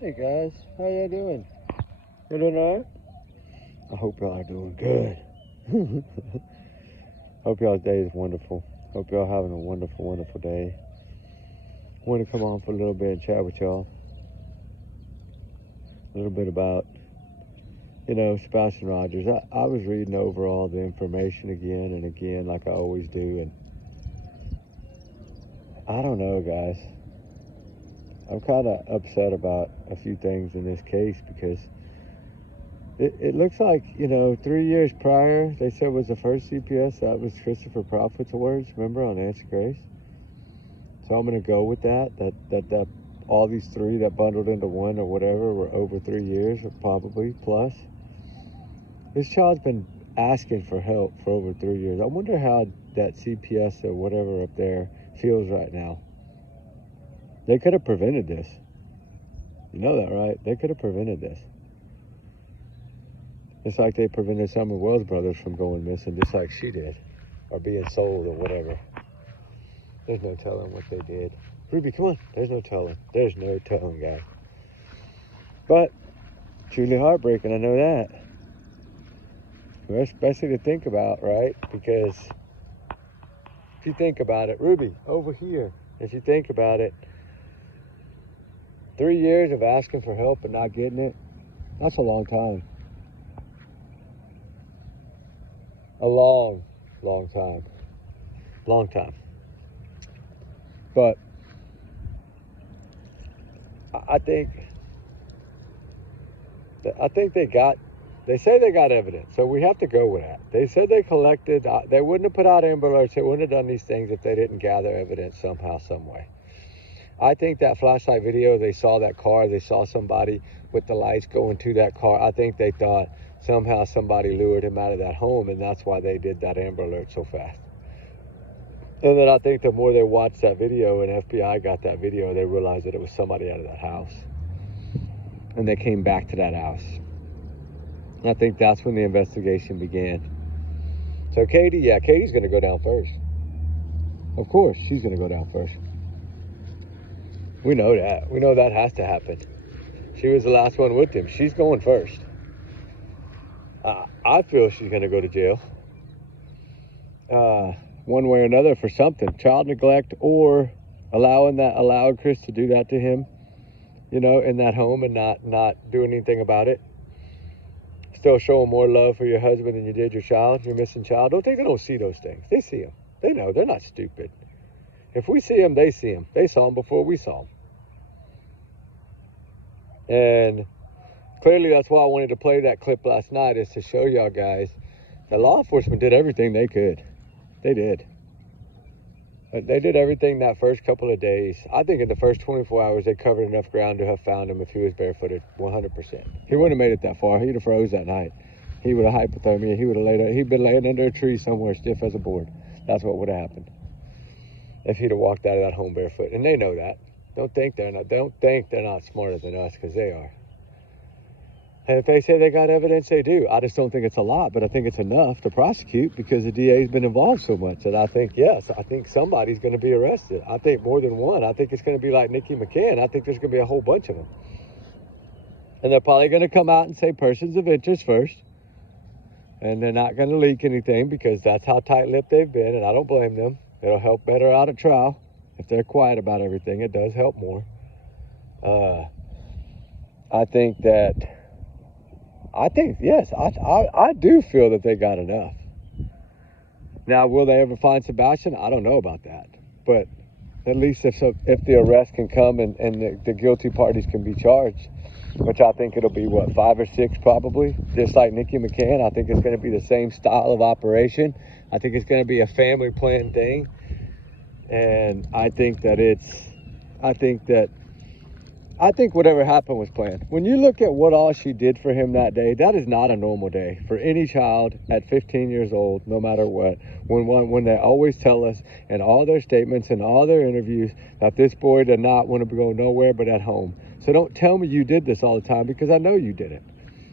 Hey guys, how y'all doing? You doing alright? I hope y'all are doing good. Hope y'all's day is wonderful. Hope y'all having a wonderful, wonderful day. Want to come on for a little bit and chat with y'all. A little bit about, Sebastian Rogers. I was reading over all the information again and again like I always do, and I don't know, guys. I'm kind of upset about a few things in this case because it looks like, 3 years prior, they said was the first CPS. That was Christopher Proudfoot's words, remember, on Answer Grace? So I'm going to go with that all these three that bundled into one or whatever were over 3 years, or probably plus. This child's been asking for help for over 3 years. I wonder how that CPS or whatever up there feels right now. They could have prevented this. You know that, right? They could have prevented this. It's like they prevented some of Wells brothers from going missing, just like she did, or being sold or whatever. There's no telling what they did. Ruby, come on. There's no telling. There's no telling, guys. But truly heartbreaking, I know that. Especially to think about, right? Because if you think about it, Ruby, over here, if you think about it, 3 years of asking for help and not getting it, that's a long time. A long, long time. Long time. But I think they say they got evidence, so we have to go with that. They said they collected, they wouldn't have put out Amber Alerts, they wouldn't have done these things if they didn't gather evidence somehow, some way. I think that flashlight video, they saw that car, they saw somebody with the lights going to that car. I think they thought somehow somebody lured him out of that home, and that's why they did that Amber Alert so fast. And then I think the more they watched that video and FBI got that video, they realized that it was somebody out of that house. And they came back to that house. And I think that's when the investigation began. So Katie's going to go down first. Of course, she's going to go down first. We know that. We know that has to happen. She was the last one with him. She's going first. I feel she's going to go to jail. One way or another for something. Child neglect or allowing Chris to do that to him, in that home and not do anything about it. Still showing more love for your husband than you did your child, your missing child. Don't think they don't see those things. They see them. They know. They're not stupid. If we see them, they see them. They saw them before we saw them. And clearly that's why I wanted to play that clip last night, is to show y'all guys that law enforcement did everything they could. They did. They did everything that first couple of days. I think in the first 24 hours, they covered enough ground to have found him if he was barefooted, 100%. He wouldn't have made it that far. He'd have froze that night. He would have hypothermia. He'd been laying under a tree somewhere stiff as a board. That's what would have happened if he'd have walked out of that home barefoot. And they know that. Don't think they're not smarter than us, because they are. And if they say they got evidence, they do. I just don't think it's a lot, but I think it's enough to prosecute because the DA's been involved so much. And I think, yes, I think somebody's going to be arrested. I think more than one. I think it's going to be like Nikki McCann. I think there's going to be a whole bunch of them. And they're probably going to come out and say persons of interest first. And they're not going to leak anything because that's how tight-lipped they've been, and I don't blame them. It'll help better out at trial. If they're quiet about everything, it does help more. Yes, I do feel that they got enough. Now, will they ever find Sebastian? I don't know about that. But at least if the arrest can come and the guilty parties can be charged, which I think it'll be, 5 or 6 probably, just like Nikki McCann. I think it's going to be the same style of operation. I think it's going to be a family plan thing. And I think whatever happened was planned. When you look at what all she did for him that day, that is not a normal day for any child at 15 years old, no matter what. When they always tell us in all their statements and all their interviews that this boy did not want to go nowhere but at home. So don't tell me you did this all the time, because I know you didn't.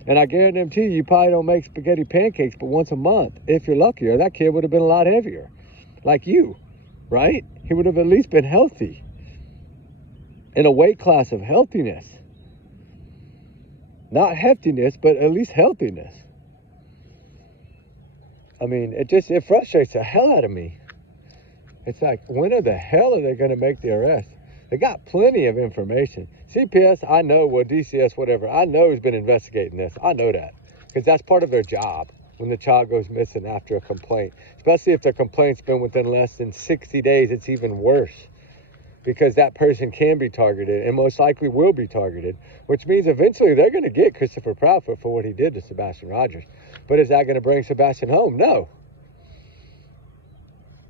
And I guarantee you probably don't make spaghetti pancakes but once a month, if you're lucky, or that kid would have been a lot heavier, like you. Right? He would have at least been healthy, in a weight class of healthiness. Not heftiness, but at least healthiness. I mean, it frustrates the hell out of me. It's like, when the hell are they going to make the arrest? They got plenty of information. CPS, I know, well, DCS, whatever, I know has been investigating this. I know that, because that's part of their job when the child goes missing after a complaint. Especially if the complaint's been within less than 60 days, it's even worse, because that person can be targeted and most likely will be targeted, which means eventually they're going to get Christopher Proudfoot for what he did to Sebastian Rogers. But is that going to bring Sebastian home? No.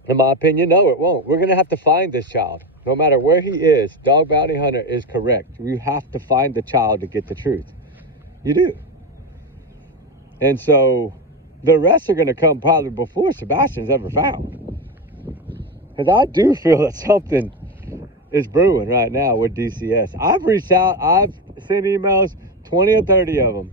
In my opinion, no, it won't. We're going to have to find this child. No matter where he is, Dog Bounty Hunter is correct. You have to find the child to get the truth. You do. And so the rest are going to come probably before Sebastian's ever found. Because I do feel that something is brewing right now with DCS. I've reached out. I've sent emails, 20 or 30 of them.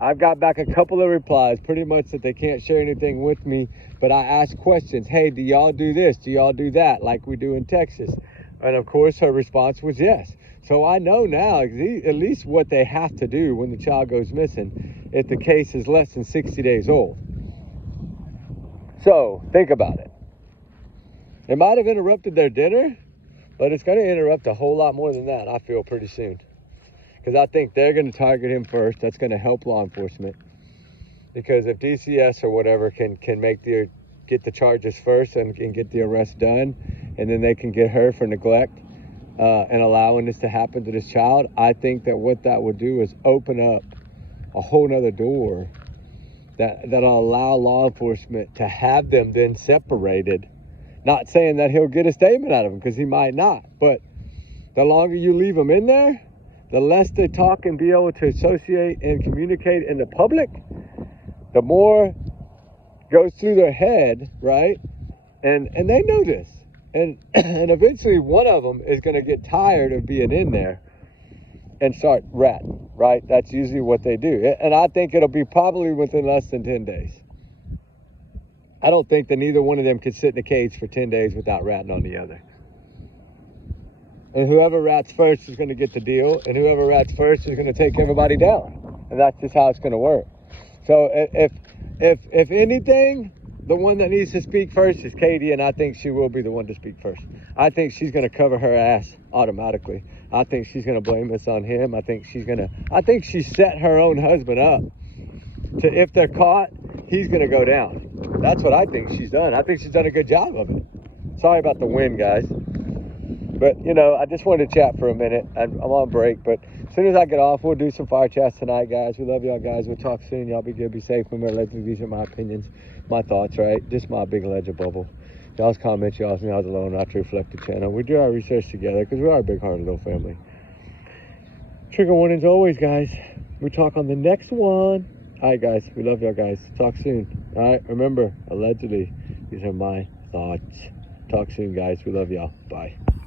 I've got back a couple of replies, pretty much that they can't share anything with me, but I asked questions. Hey, do y'all do this? Do y'all do that? Like we do in Texas. And of course, her response was yes. So I know now at least what they have to do when the child goes missing if the case is less than 60 days old. So think about it. It might have interrupted their dinner, but it's going to interrupt a whole lot more than that, I feel, pretty soon. Because I think they're going to target him first. That's going to help law enforcement. Because if DCS or whatever can get the charges first and get the arrest done, and then they can get her for neglect and allowing this to happen to this child, I think that what that would do is open up a whole nother door that'll allow law enforcement to have them then separated. Not saying that he'll get a statement out of him, because he might not. But the longer you leave them in there, the less they talk and be able to associate and communicate in the public, the more goes through their head, right? And they know this. And eventually one of them is going to get tired of being in there and start ratting, right? That's usually what they do. And I think it'll be probably within less than 10 days. I don't think that neither one of them could sit in a cage for 10 days without ratting on the other. And whoever rats first is going to get the deal, and whoever rats first is going to take everybody down. And that's just how it's going to work. So if anything, the one that needs to speak first is Katie, and I think she will be the one to speak first. I think she's going to cover her ass automatically. I think she's going to blame this on him. I think she set her own husband up to, if they're caught, he's going to go down. That's what I think she's done. I think she's done a good job of it. Sorry about the wind, guys. But, you know, I just wanted to chat for a minute. I'm on break, but as soon as I get off, we'll do some fire chats tonight, guys. We love y'all, guys. We'll talk soon. Y'all be good, be safe. Remember, these are my opinions, my thoughts, right? Just my big ledger bubble. Y'all's comments, y'all's alone, not to reflect the channel. We do our research together because we are a big-hearted little family. Trigger warnings always, guys. We'll talk on the next one. All right, guys. We love y'all, guys. Talk soon. All right. Remember, allegedly, these are my thoughts. Talk soon, guys. We love y'all. Bye.